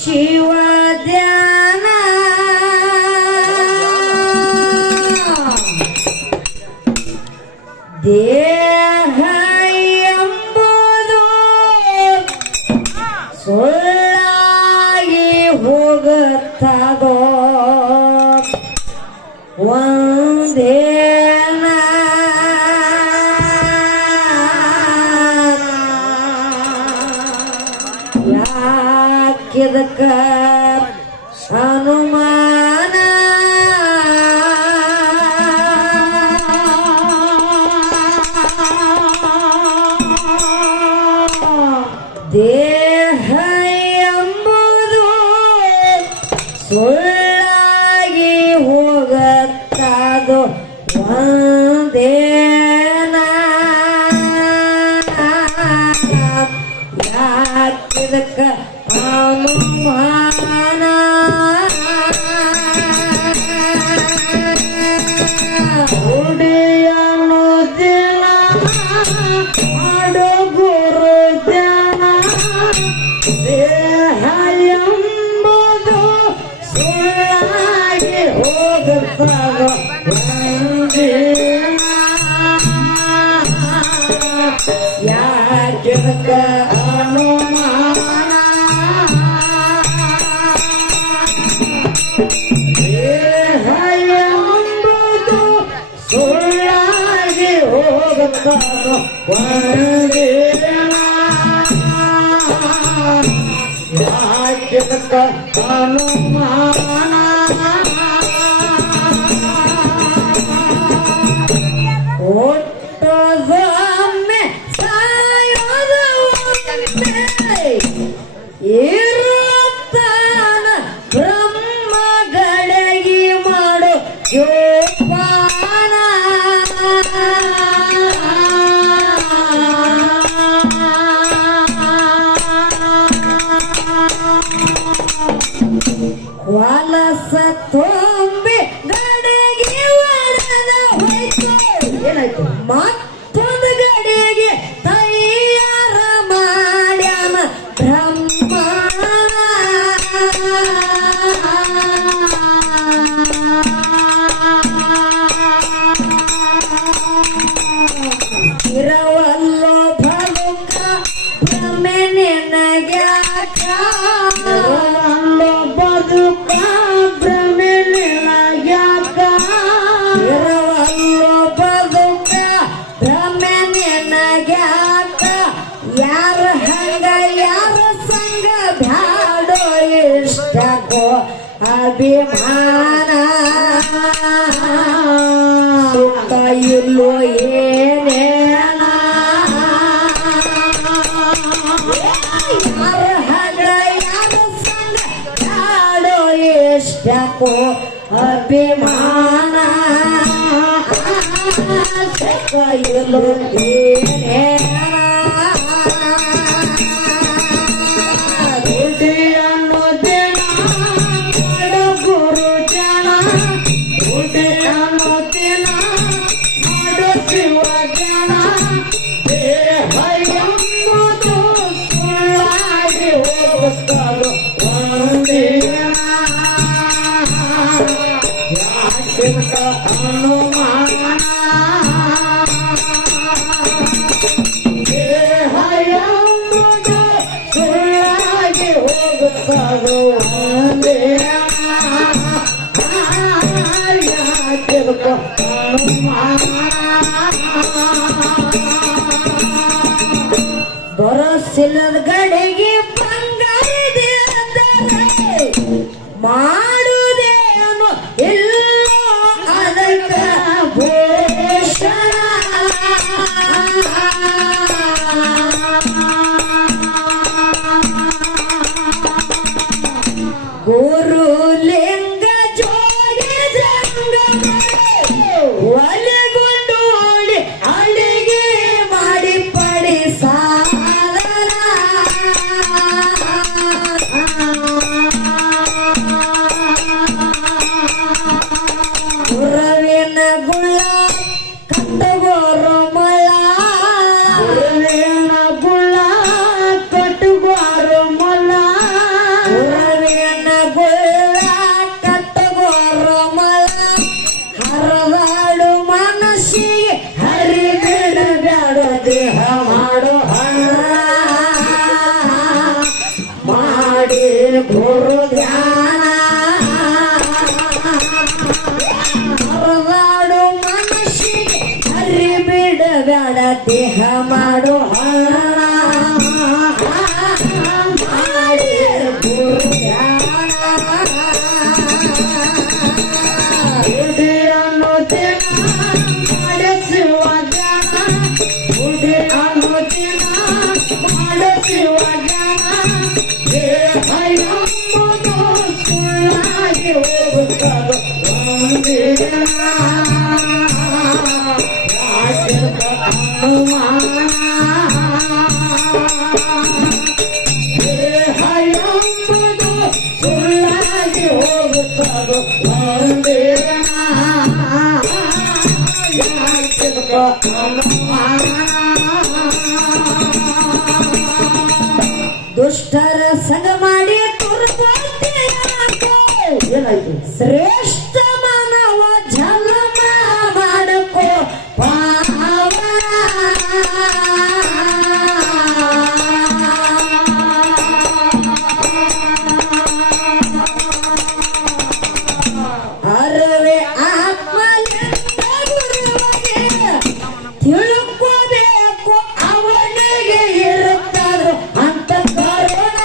ಶಿವ ಧ್ಯಾನ ದೇಹ ಎಂಬುದು ಸುಳ್ಳಾಗಿ ಹೋಗುತ್ತದೋ ಒಂದೇನ ಯಾಕಿದಕ್ಕ ಅನುಮಾನ ದೇಹ ಎಂಬುದು ಸುಳ್ಳಾಗಿ ಹೋಗತ್ತದು ಒಂದೇನ ಯಾಕಿದಕ್ಕ ಅನುಮಾನ ಹುಡಿಯನು ದಿನ ಮಾಡು ಗುರು ಧ್ಯಾನ ದೇಹ ಎಂಬುದು ಸುಳ್ಳಾಗಿ ಹೋಗುತ್ತಾಗ ಯಾಕಿದಕ್ಕ ಅನುಮಾನ ದೇಹ ಎಂಬುದು ಸುಳ್ಳಾಗಿ ಹೋಗುತ್ತಾಗ ಒಂದೇನ ಯಾಕಿದಕ್ಕ ಅನುಮಾನ ಒಟ್ಟದೊಮ್ಮೆ ಸಾಯೋದು ಒಮ್ಮೆ ಇರುತ್ತಾನ ಬ್ರಹ್ಮಗಳಿಗೆ ಮಾಡೋ ಜೋಪಾನ ವಲಸ ತುಂಬಿ ಗಡಿಗೆ ಒಡೆದ ಹೋಯ್ತು ಏನಾಯ್ತು ಮತ್ತೊಂದು ಗಡಿಗೆ ತಯಾರ ಮಾಡ್ಯಾನ ಬ್ರಹ್ಮ ಇರವಲ್ಲೋ ಬದುಕ ಭ್ರಮೆ ನಿನಗ್ಯಾಕ ಬದುಕ ಭ್ರಮೆ ನಿನಗ್ಯಾಕ ಇರವಲ್ಲೋ ಬದುಕ ಭ್ರಮೆ ನಿನಗ್ಯಾಕ ಯಾರ ಹಂಗ ಯಾರ ಸಂಗ ಬ್ಯಾಡೋ ಇಷ್ಟಕೋ ಅಭಿಮಾನ ಸುಖ ಇಲ್ಲೋ ಏನೇನ ಯಾರ ಹಂಗ ಯಾರ ಸಂಗ ಬ್ಯಾಡೋ ಇಷ್ಟಕೋ ಅಭಿಮಾನ ಸುಖ ಇಲ್ಲೋ ಏನೇನ ದುಡಿಯನ್ನು ದಿನ ಮಾಡು ಗುರು ಜನ ದುಡಿಯನ್ನು ದಿನ ಮಾಡು ಶಿವ ಜನ ದೇಹ ಎಂಬುದು ಸುಳ್ಳಾಗಿ ಹೋಗುತ್ತದು ಒಂದೇನ ಯಾಕಿದಕ್ಕ ಅನುಮಾನ ದೇಹ ಎಂಬುದು ಸುಳ್ಳಾಗಿ ಹೋಗುತ್ತದು ಒಂದೇನ ಯಾಕಿದಕ್ಕ ಅನುಮಾನ ಬರಸಿಲ್ಲದ ಗಡಿಗೆ ಬಂಗಾರದೆ ಮಾಡುವುದೇನು ಇಲ್ಲ ಅದಕ್ಕ ಭೂಷಣ ಗುರು ಲಿಂಗ ಜೋಗಿ ಜಂಗ ಒಲೆಗೊಂಡು ಅಡಿಗೆ ಮಾಡಿ ಪಡಿ ಸಾಧನ ಗುರವಿನ ಗುಳ್ಳ ಕಟ್ಟಗೋರು ಮಳ ಗುರವಿನ ಗುಳ್ಳ ಕಟ್ಟಗೋರು ಮಳ ಮಾಡಿ ಗುರು ಧ್ಯಾನ ಹರವಾಡು ಮನಸ್ಸಿಗೆ ಹರಿ ಬಿಡಬೇಡ ದೇಹ ಮಾಡು ಹಣ ಮಾಡಿ ಗುರು ಧ್ಯಾನ ಬುದ್ಧಿ ಅನ್ನೋ ದಿನ ಮಾಡಿಸುವ ಜ್ಞಾನ ಬುದ್ಧಿ ಅನ್ನೋ ದಿನ ಮಾಡಿಸುವ ಜ್ಞಾನ ದೇಹ ಎಂಬುದು ಸುಳ್ಳಾಗಿ ಹೋಗುತ್ತದೆ ಒಂದಿನ ಯಾಚಿತ ಅನುಮಾನ ದೇಹ ಎಂಬುದು ಸುಳ್ಳಾಗಿ ಹೋಗುತ್ತದೆ ಒಂದಿನ ಯಾಚಿತ ಅನುಮಾನ ದುಷ್ಟರ ಸಂಗ ಮಾಡಿ ಏನಾಯ್ತು ಶ್ರೇಷ್ಠ ಮಾನವ ಜನ್ಮ ಮಾಡಕೋ ಅರವೆ ಆತ್ಮಲಿಂದ ಗುರುವಿಗೆ ತಿಳ್ಕೋಬೇಕು ಅವನಿಗೆ ಇರುತ್ತಾರೋ ಅಂತ ಕರುಣ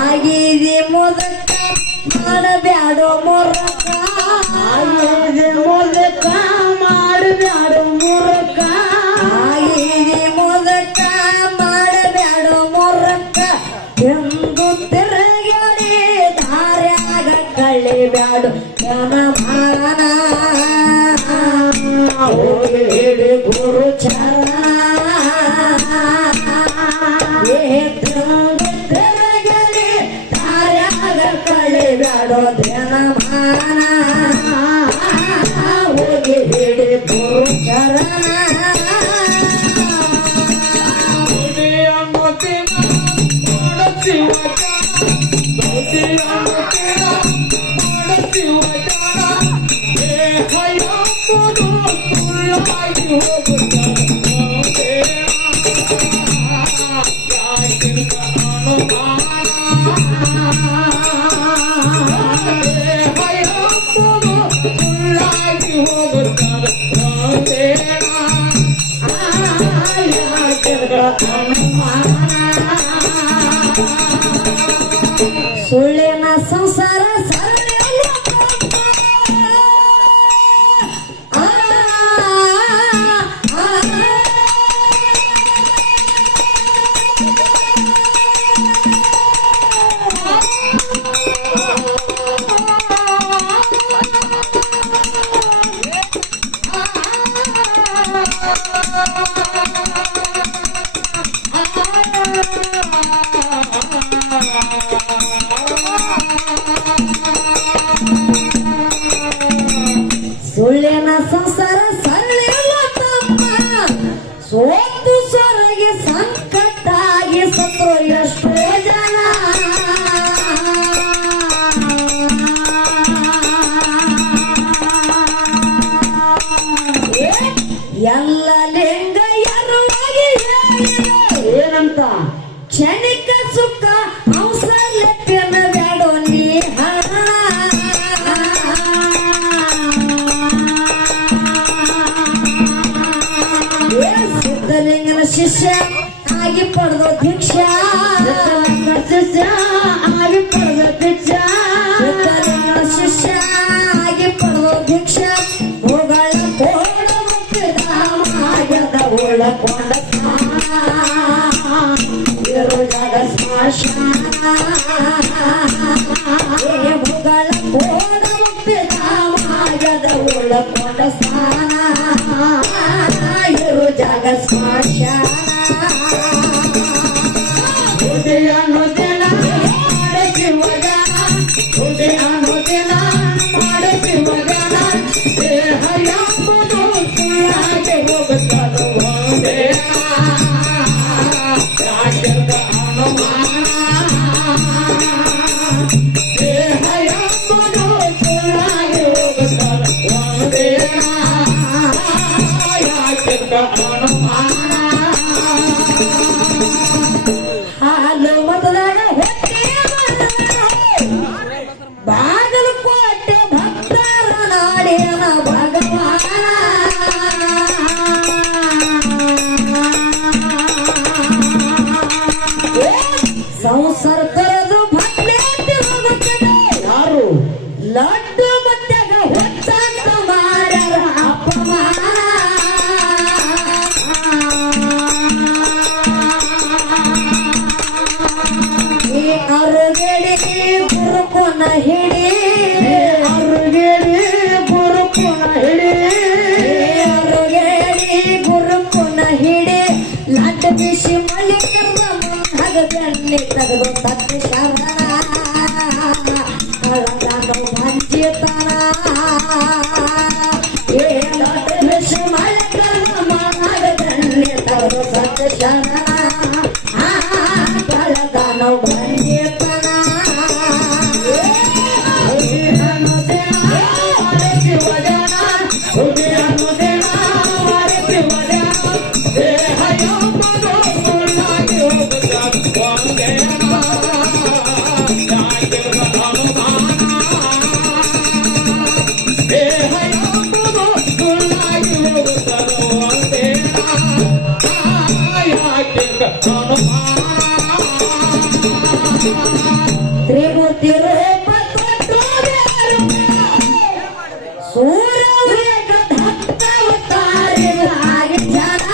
ಆಗಿದೆ ಮುದಕ ಮಾಡಬ್ಯಾಡೋ ಮೊರಕ ಆಗಿದೆ ಮುದಕ ಮಾಡಬ್ಯಾಡೋ ಮೊರಕ ಆಗಿದೆ ಮುದಕ ಮಾಡಬ್ಯಾಡೋ ಮೊರಕ ಎಂದು ತಿರುಗಾಡಿ ದಾರ್ಯಾಗ ಕಳಿಬ್ಯಾಡು ಜನಮಾನ ಹೋಗಿ ಹೇಳಿ ಗುರು ಚರಣ ತಿರುಗಲಿ ದಾರ್ಯಾಗ ಕಳಿಬ್ಯಾಡೋ ಜನಮಾನ ಹೋಗಿ ಹೇಳಿ ಗುರು ಚರಣ ಸುಳ್ಳಿನ ಸಂಸಾರ ಸುಳ್ಳಿನ ಸಂಸಾರ ಸರಳಿಲ್ಲ ತಮ್ಮ ಸೋತು ಸೊರಗಿ ಸಂಕಟ ಆಗಿ ಸತ್ರು ಎಷ್ಟೋ ಜನ ಎಲ್ಲ ಲಿಂಗ ಎರವಾಗಿ ಏನಂತ ಕ್ಷಣಿಕ ಸುಖ ಔಸಲೆಪ್ಪಿನ ಬ್ಯಾಡೋ ನೀ ಹಣ ಸಿದ್ಧಲಿಂಗನ ಶಿಷ್ಯ ಆಗಿ ಪಡೆದು ದೀಕ್ಷಾ ಶಿಷ್ಯ ಆಗಿ ಪಡೆದ ದೀಕ್ಷಾ ಸಿದ್ಧಲಿಂಗನ ಶಿಷ್ಯ ಆಗಿ ಪಡೆದು ದೀಕ್ಷಾ ಹೋಗಳ ಕೋಡ ಮುಕ್ತಿದ ಮಾಯದ ಒಳಕೊಂಡ ಜಗ ಸ್ಮಶಾನ ಹೋಗಳ ಕೋಡ ಮುಕ್ತಿದ ಮಾಯದ ಒಳಕೊಂಡ ಸ್ಥಾನ ಜಗ ಸ್ಮಶಾನ ತೆಗೆದು ಸತ್ಯ ಶರಣ ಕಳಗನು ವಂಚಿತನ ಸತ್ಯ ಶರಣ ಕಳಗನು ವಂಚಿತನ ತ್ರಿಮೂರ್ತಿ ರೂಪ ಸೂರ್ಯ ಭಕ್ತವತಾರಿ ಜನ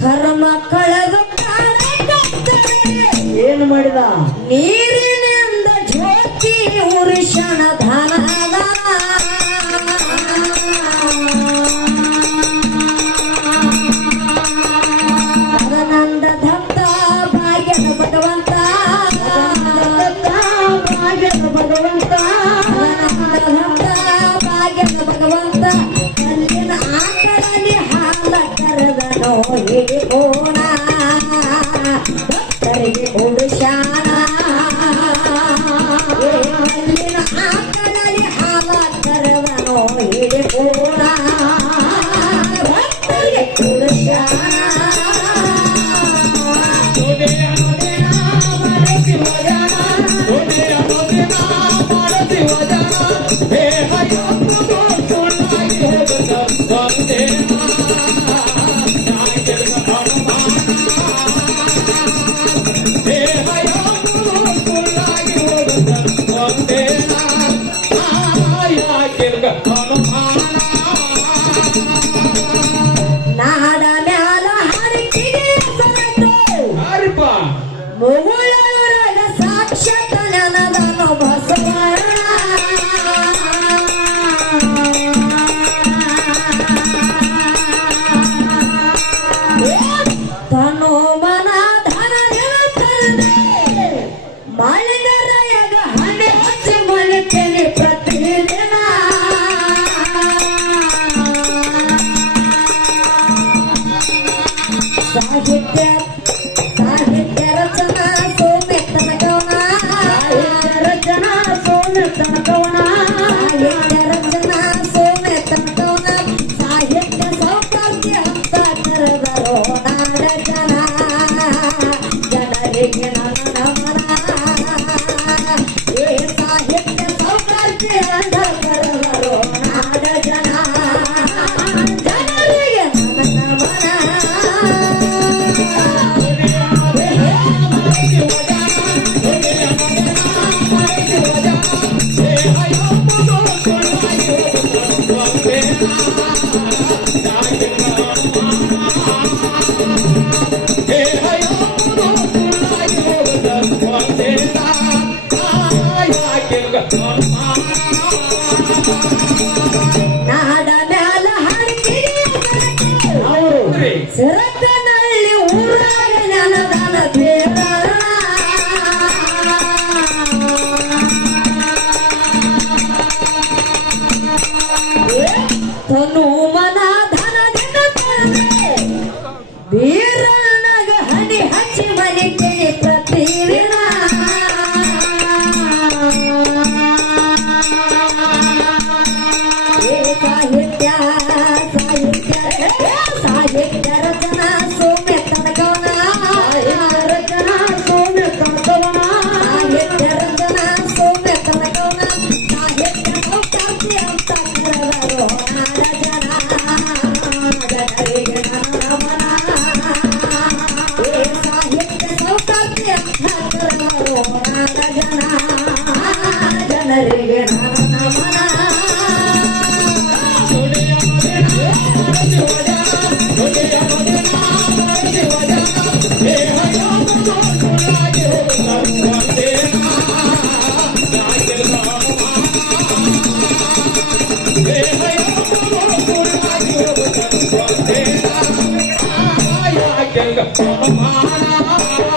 ಕರ್ಮ ಕಳೆದು ಏನು ಮಾಡಿದ ನೀರಿನಿಂದ ಜ್ಯೋತಿ ಉರಿಶನ ಧನದ ಸದಾನಂದ ಭಕ್ತ ಭಾಗ್ಯದ ಭಗವಂತ ಭಾಗ್ಯದ ಭಗವಂತ ಭಕ್ತ ಭಾಗ್ಯದ ಭಗವಂತ ಅಲ್ಲಿನ ಆಕಳಲ್ಲಿ ಹಾಲ ಕರೆದನೋ ಹಿಡಿಕೋಣ ಭಕ್ತರಿಗೆ ಉಡುಶಾನ ಅಲ್ಲಿನ ಆಕಳಲ್ಲಿ ಹಾಲ ಕರೆದನೋ ಹಿಡಿಕೋಣ ಭಕ್ತರಿಗೆ ಉಡುಶಾನ ನಾಡ ಮ್ಯಾಲ ಹರಕಿಗೆ ಮುಗುಳೂರಾಗ ಸಾಕ್ಷಾತ್ ನೆನದನು ಬಸವಣ್ಣ ತನು ಮನ ಧನ ನಿರಂತರದೆ ಮಳಿಗರಯಗ ಹಣೆ ಹಚ್ಚಿ ಮಳಿತೇನೆ ಪ್ರತಿದಿನ ಸಾಹಿತ್ಯ ಸಾಹಿತ್ಯ ರಚನಾ ಸೋಮೆತ್ತನ ಕವನ ರಚನಾ ಸೋಮೆತ್ತನ ಕವನ ಸಾಹಿತ್ಯ ರಚನಾ ಸೋಮೆತ್ತನ ಕವನ ಸಾಹಿತ್ಯ ಸೌಕರ್ಯ ಅಂತ ಕರೆದರು ನಾಡ ಜನ ಜನರಿಗೆ ನನ್ನ ನಮನ ಮಾನ